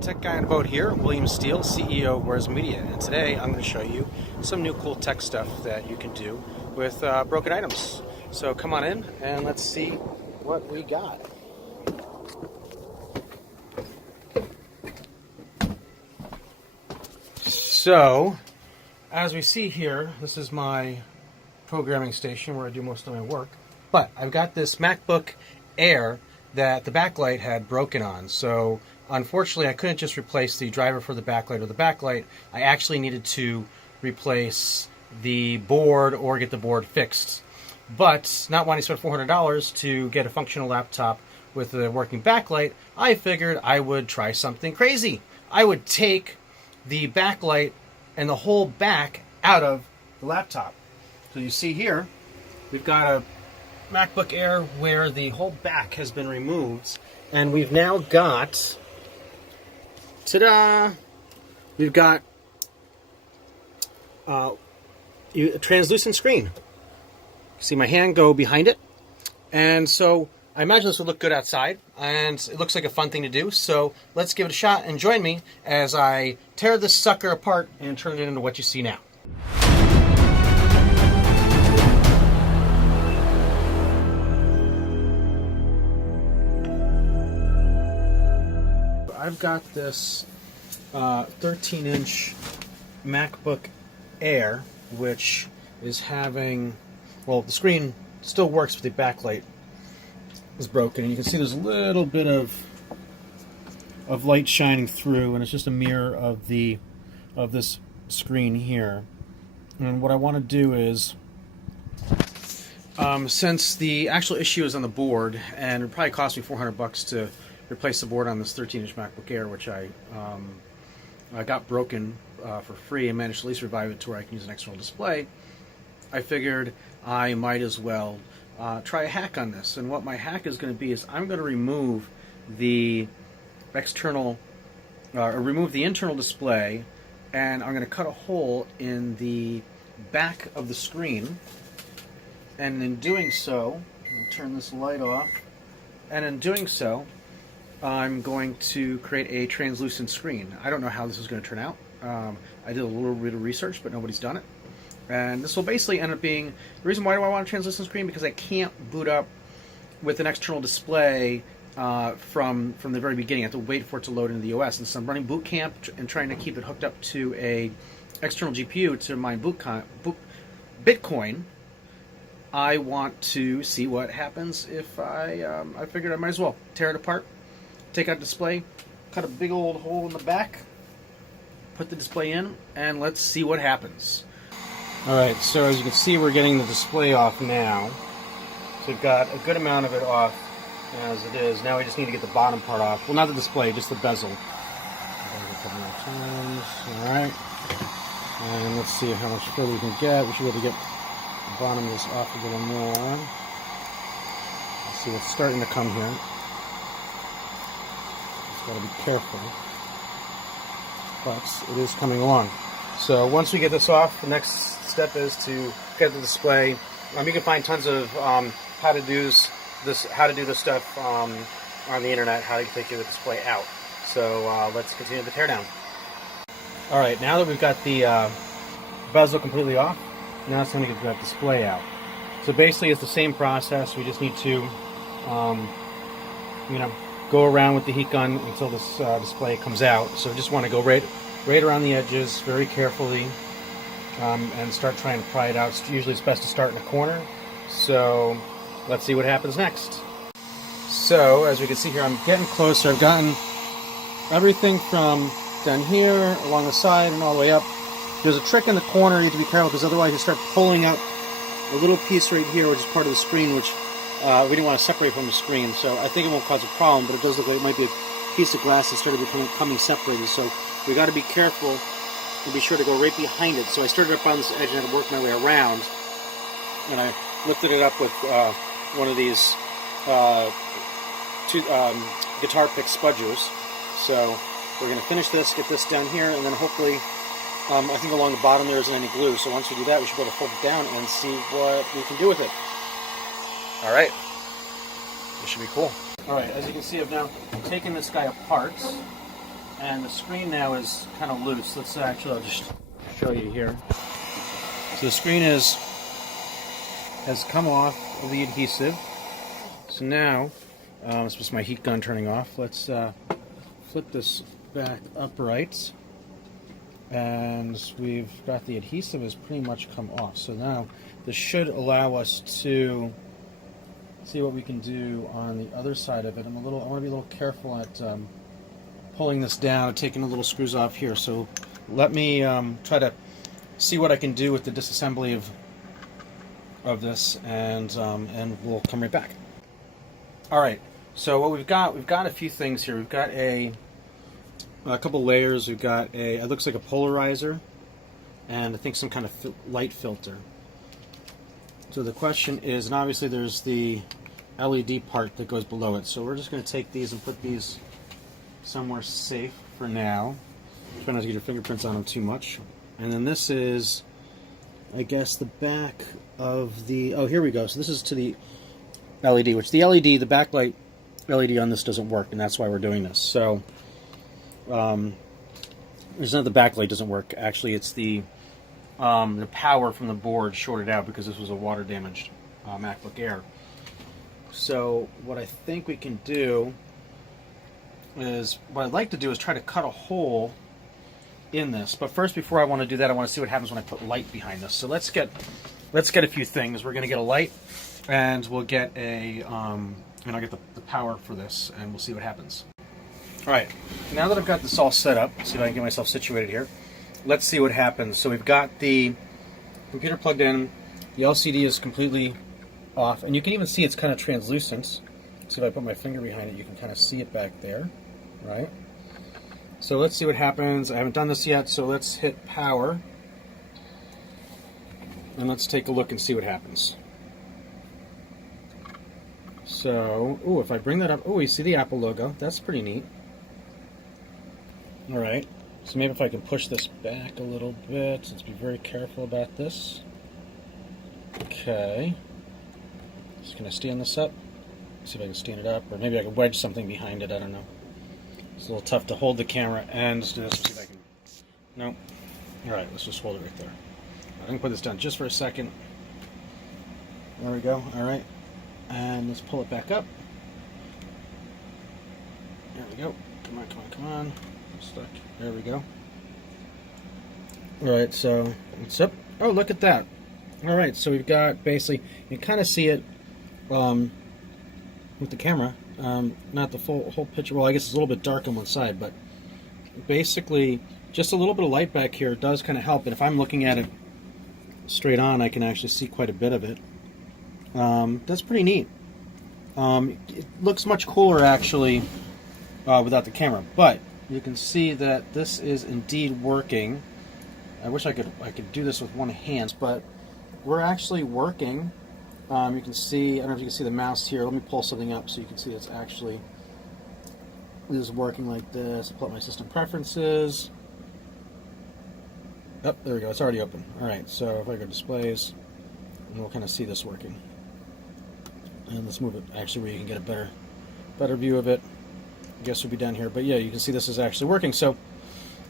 Tech guy on a boat here, William Steele, CEO of Where's Media, and today I'm going to show you some new cool tech stuff that you can do with broken items. So come on in and let's see what we got. So, as we see here, this is my programming station where I do most of my work, but I've got this MacBook Air that the backlight had broken on. So unfortunately I couldn't just replace the driver for the backlight or the backlight. I actually needed to replace the board or get the board fixed. But not wanting to spend $400 to get a functional laptop with a working backlight, I figured I would try something crazy. I would take the backlight and the whole back out of the laptop. So you see here, we've got a MacBook Air where the whole back has been removed, and we've now got, ta-da, we've got a translucent screen. See my hand go behind it, and so I imagine this would look good outside, and it looks like a fun thing to do, so let's give it a shot and join me as I tear this sucker apart and turn it into what you see now. I've got this 13-inch MacBook Air, which is having, well, the screen still works, but the backlight is broken. And you can see there's a little bit of light shining through, and it's just a mirror of this screen here. And what I want to do is, since the actual issue is on the board, and it probably cost me $400 to replace the board on this 13-inch MacBook Air, which I got broken for free and managed to at least revive it to where I can use an external display. I figured I might as well try a hack on this. And what my hack is going to be is I'm going to remove the external, or remove the internal display, and I'm going to cut a hole in the back of the screen. And in doing so, I'll turn this light off, and in doing so, I'm going to create a translucent screen. I don't know how this is going to turn out. I did a little bit of research, but nobody's done it. And this will basically end up being, the reason why do I want a translucent screen? Because I can't boot up with an external display from the very beginning. I have to wait for it to load into the OS. And so I'm running boot camp and trying to keep it hooked up to a external GPU to mine Bitcoin. I want to see what happens if I figured I might as well tear it apart, take out the display, cut a big old hole in the back, put the display in, and let's see what happens. Alright, so as you can see, we're getting the display off now. So we've got a good amount of it off as it is. Now we just need to get the bottom part off. Well, not the display, just the bezel. Alright. And let's see how much further we can get. We should be able to get the bottom of this off a little more. Let's see what's starting to come here. Gotta be careful, but it is coming along. So once we get this off, the next step is to get the display. You can find tons of how to do this stuff on the internet, how to take the display out. So let's continue the teardown. All right, now that we've got the bezel completely off, now it's time to get that display out. So basically, it's the same process. We just need to, go around with the heat gun until this display comes out. So we just want to go right around the edges very carefully and start trying to pry it out. Usually it's best to start in a corner. So let's see what happens next. So as we can see here, I'm getting closer. I've gotten everything from down here, along the side, and all the way up. There's a trick in the corner you have to be careful, because otherwise you start pulling out a little piece right here, which is part of the screen, which we didn't want to separate from the screen, so I think it won't cause a problem, but it does look like it might be a piece of glass that started becoming separated, so we got to be careful and be sure to go right behind it. So I started up on this edge and had to work my way around, and I lifted it up with one of these guitar pick spudgers. So we're going to finish this, get this down here, and then hopefully, I think along the bottom there isn't any glue, so once we do that, we should be able to fold it down and see what we can do with it. Alright, this should be cool. Alright, as you can see, I've now taken this guy apart, and the screen now is kind of loose. Let's actually, I'll just show you here. So the screen has come off of the adhesive. So now, this was my heat gun turning off. Let's flip this back upright, and we've got the adhesive has pretty much come off. So now this should allow us to see what we can do on the other side of it. I want to be a little careful at pulling this down and taking the little screws off here. So let me try to see what I can do with the disassembly of this, and we'll come right back. All right. So what we've got a few things here. We've got a couple layers. We've got it looks like a polarizer, and I think some kind of light filter. So the question is, and obviously there's the LED part that goes below it. So we're just going to take these and put these somewhere safe for now. Try not to get your fingerprints on them too much. And then this is, I guess, the back of the, oh, here we go. So this is to the LED, which the backlight LED on this doesn't work, and that's why we're doing this. So it's not the backlight doesn't work. Actually, it's the power from the board shorted out because this was a water damaged MacBook Air. So what I think we can do is, what I'd like to do is try to cut a hole in this. But first, before I want to do that, I want to see what happens when I put light behind this. So let's get a few things. We're going to get a light, and we'll get and I'll get the power for this, and we'll see what happens. All right, now that I've got this all set up, see if I can get myself situated here. Let's see what happens. So we've got the computer plugged in. The LCD is completely off, and you can even see it's kind of translucent. See if I put my finger behind it, you can kind of see it back there, right? So let's see what happens. I haven't done this yet, so let's hit power, and let's take a look and see what happens. So, ooh, if I bring that up, oh, you see the Apple logo. That's pretty neat. All right, so maybe if I can push this back a little bit, let's be very careful about this. Okay. Just gonna stand this up. See if I can stand it up, or maybe I can wedge something behind it, I don't know. It's a little tough to hold the camera and do this. See if I can. No. Alright, let's just hold it right there. I'm going to put this down just for a second. There we go. Alright. And let's pull it back up. There we go. Come on, come on, come on. I'm stuck. There we go. Alright, so it's up. Oh, look at that. Alright, so we've got basically, you can kind of see it with the camera. Not the whole picture. Well, I guess it's a little bit dark on one side, but basically just a little bit of light back here does kind of help. And if I'm looking at it straight on, I can actually see quite a bit of it. That's pretty neat. It looks much cooler actually without the camera, but you can see that this is indeed working. I wish I could do this with one hand, but we're actually working. You can see, I don't know if you can see the mouse here. Let me pull something up so you can see it's actually, this is working like this. I'll pull up my system preferences. Oh, there we go, it's already open. Alright, so if I go displays, and we'll kind of see this working. And let's move it actually where you can get a better view of it. I guess we'll be down here, but yeah, you can see this is actually working. So,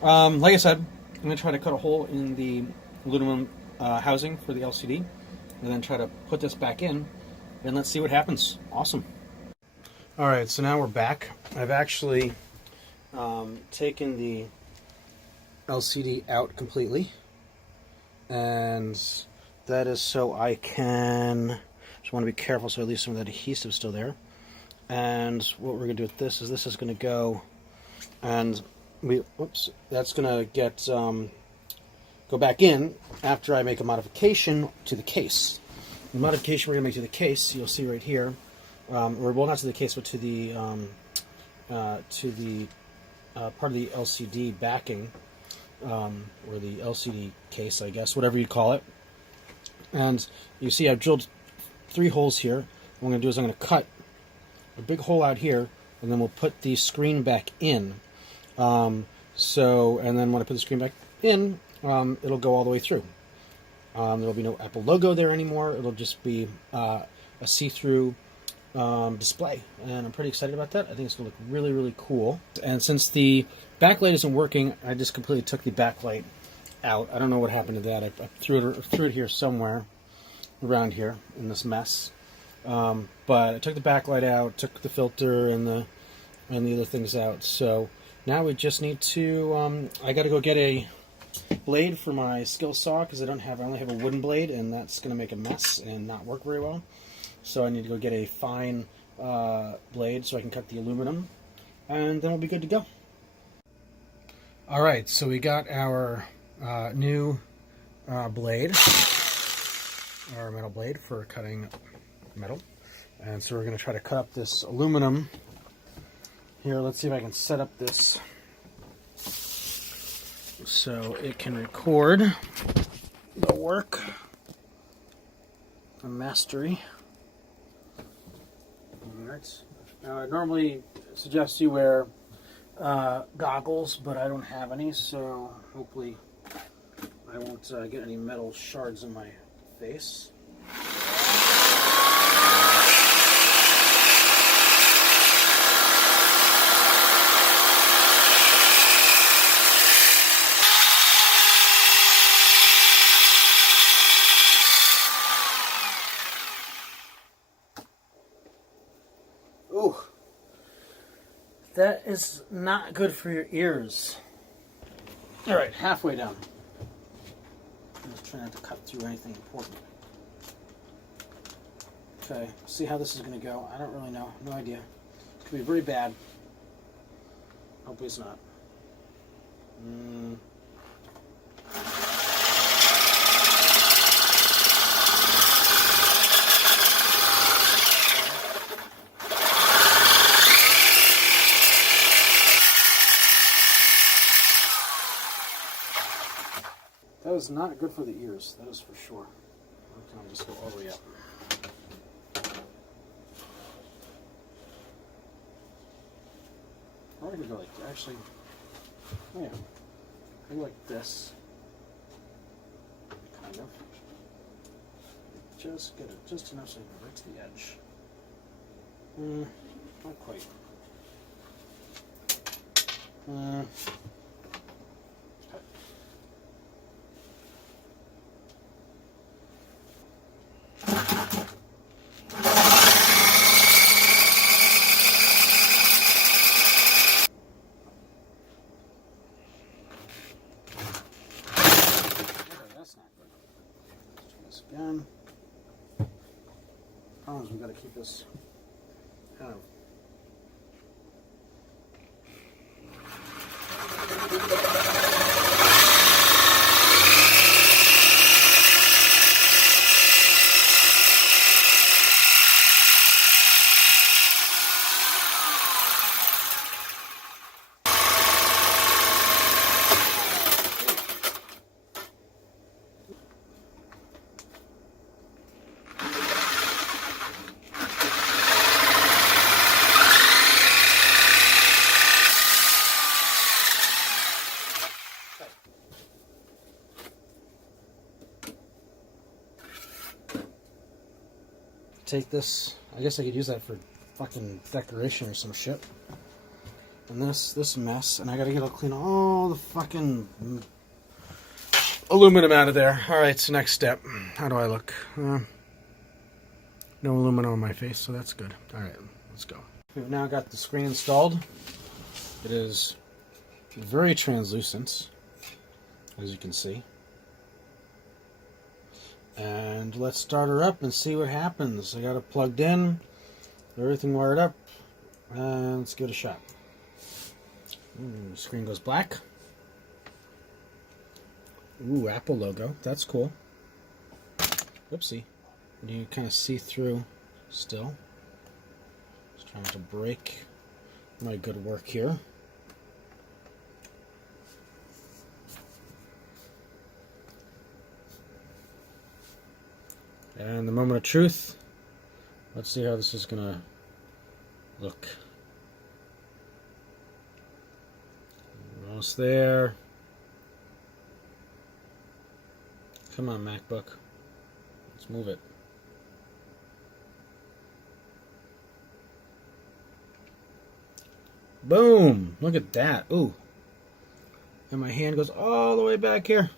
like I said, I'm going to try to cut a hole in the aluminum housing for the LCD, and then try to put this back in, and let's see what happens. Awesome. Alright, so now we're back. I've actually taken the LCD out completely, and that is so I can, just want to be careful so at least some of that adhesive is still there. And what we're going to do with this is going to go, and that's going to get go back in after I make a modification to the case. The modification we're going to make to the case, you'll see right here, or well, not to the case, but to the part of the LCD backing, or the LCD case, I guess, whatever you call it. And you see I've drilled 3 holes here. What I'm going to do is I'm going to cut a big hole out here, and then we'll put the screen back in. And then when I put the screen back in, it'll go all the way through. There'll be no Apple logo there anymore. It'll just be a see-through display, and I'm pretty excited about that. I think it's going to look really, really cool. And since the backlight isn't working, I just completely took the backlight out. I don't know what happened to that. I threw it here somewhere around here in this mess. But I took the backlight out, took the filter and the other things out. So now we just need to. I got to go get a blade for my skill saw because I only have a wooden blade, and that's going to make a mess and not work very well. So I need to go get a fine blade so I can cut the aluminum, and then we'll be good to go. All right, so we got our new blade, our metal blade for cutting metal, and so we're going to try to cut up this aluminum. Here, let's see if I can set up this so it can record the work, the mastery. Alright, now I normally suggest you wear goggles, but I don't have any, so hopefully I won't get any metal shards in my face. Ooh, that is not good for your ears. All right, halfway down. I'm just trying not to cut through anything important. Okay, see how this is going to go. I don't really know. No idea. It could be very bad. Hopefully it's not. That is not good for the ears, that is for sure. Okay, I'll just go all the way up. Or I could go like, actually, oh yeah, I go like this, kind of. Just get it just enough so I can right to the edge. Not quite. Okay. That's not good. Let's try this again. Problem is, we've got to keep this kind of. Take this, I guess I could use that for fucking decoration or some shit. And this mess, and I gotta get clean all the fucking aluminum out of there. Alright, so next step. How do I look? No aluminum on my face, so that's good. Alright, let's go. We've now got the screen installed. It is very translucent, as you can see. And let's start her up and see what happens. I got it plugged in, everything wired up, and let's give it a shot. Screen goes black. Ooh, Apple logo. That's cool. Whoopsie. You kind of see through still. Just trying to break my good work here. And the moment of truth. Let's see how this is gonna look. Almost there. Come on, MacBook. Let's move it. Boom! Look at that. Ooh. And my hand goes all the way back here.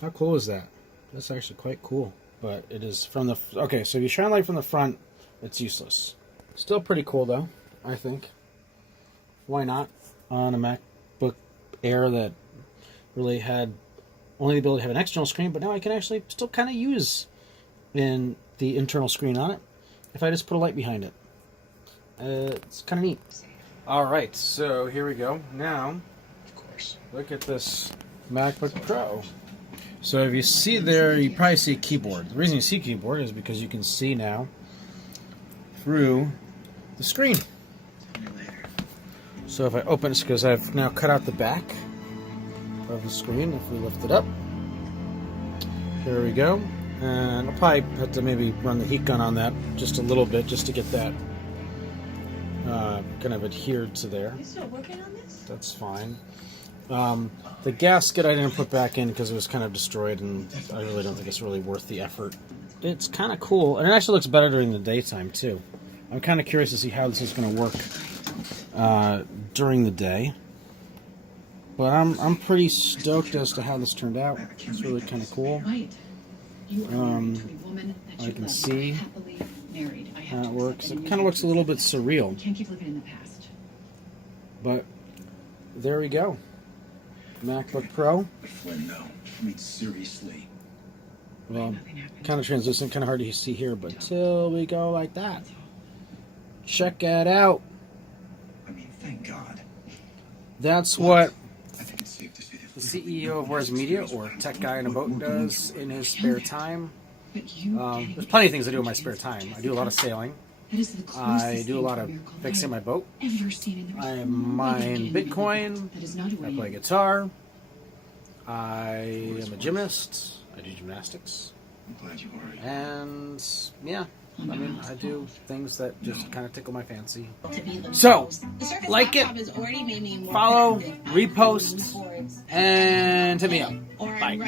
How cool is that? That's actually quite cool. But it is from the... Okay, so if you shine light from the front, it's useless. Still pretty cool, though, I think. Why not? On a MacBook Air that really had only the ability to have an external screen, but now I can actually still kind of use the internal screen on it if I just put a light behind it. It's kind of neat. All right, so here we go. Now, of course, look at this MacBook Pro. So if you see there, you probably see a keyboard. The reason you see a keyboard is because you can see now through the screen. So if I open it, because I've now cut out the back of the screen, if we lift it up, here we go. And I'll probably have to maybe run the heat gun on that just a little bit, just to get that kind of adhered to there. You still working on this? That's fine. The gasket I didn't put back in because it was kind of destroyed, and I really don't think it's really worth the effort. It's kind of cool, and it actually looks better during the daytime too. I'm kind of curious to see how this is going to work during the day. But I'm pretty stoked as to how this turned out. It's really kind of cool. I can see how it works. It kind of looks a little bit surreal. Can't keep looking in the past. But there we go. MacBook Pro. Flynn, no. I mean, seriously. Well, kind of translucent, kind of hard to see here, but till we go like that. Check it out. I mean, thank God. That's what I think it's safe to say that the CEO of Where's Media, or Tech Guy in a Boat, does in his spare time. There's plenty of things I do in my spare time. I do a lot of sailing. I do a lot of fixing my boat. I mine Bitcoin. I play guitar. I am a gymnast. I do gymnastics. I'm glad you are. And yeah, I mean, I do things that just kind of tickle my fancy. So, like it, follow, repost, and hit me up. Bye.